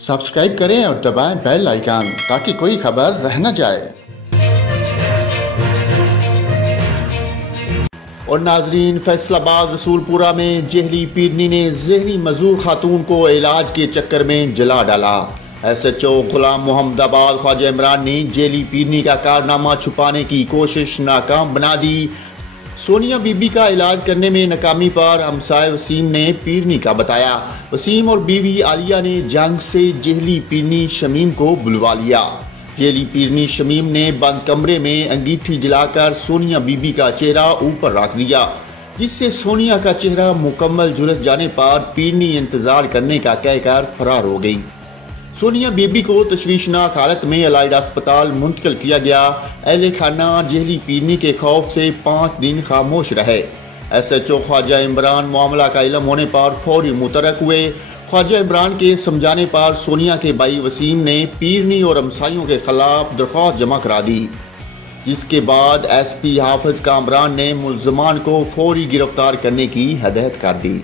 Subscribe करें और दबाएं बेल आइकन ताकि कोई खबर रह न जाए। और नाजरीन, फैसलाबाद रसूलपुरा में जहली पीरनी ने जहनी मजूर खातून को इलाज के चक्कर में जला डाला। SHO गुलाम मोहम्मदाबाद ख्वाजा इमरान ने जेली पीरनी का कारनामा छुपाने की कोशिश नाकाम बना दी। सोनिया बीबी का इलाज करने में नाकामी पर हमसाय वसीम ने पीरनी का बताया। वसीम और बीवी आलिया ने जंग से जेली पीरनी शमीम को बुलवा लिया। जेली पीरनी शमीम ने बंद कमरे में अंगीठी जलाकर सोनिया बीबी का चेहरा ऊपर रख दिया, जिससे सोनिया का चेहरा मुकम्मल झुलस जाने पर पीरनी इंतजार करने का कहकर फरार हो गई। सोनिया बीबी को तशवीशनाक हालत में एलाइड अस्पताल मुंतकिल किया गया। अहले खाना जेली पीरनी के खौफ से 5 दिन खामोश रहे। SHO ख्वाजा इमरान मामला का इल्म होने पर फौरी मुतरक हुए। ख्वाजा इमरान के समझाने पर सोनिया के भाई वसीम ने पीरनी और हमसायों के खिलाफ दरख्वास्त जमा करा दी, जिसके बाद SP हाफिज कामरान ने मुल्ज़मान को फौरी गिरफ्तार करने की हदायत कर दी।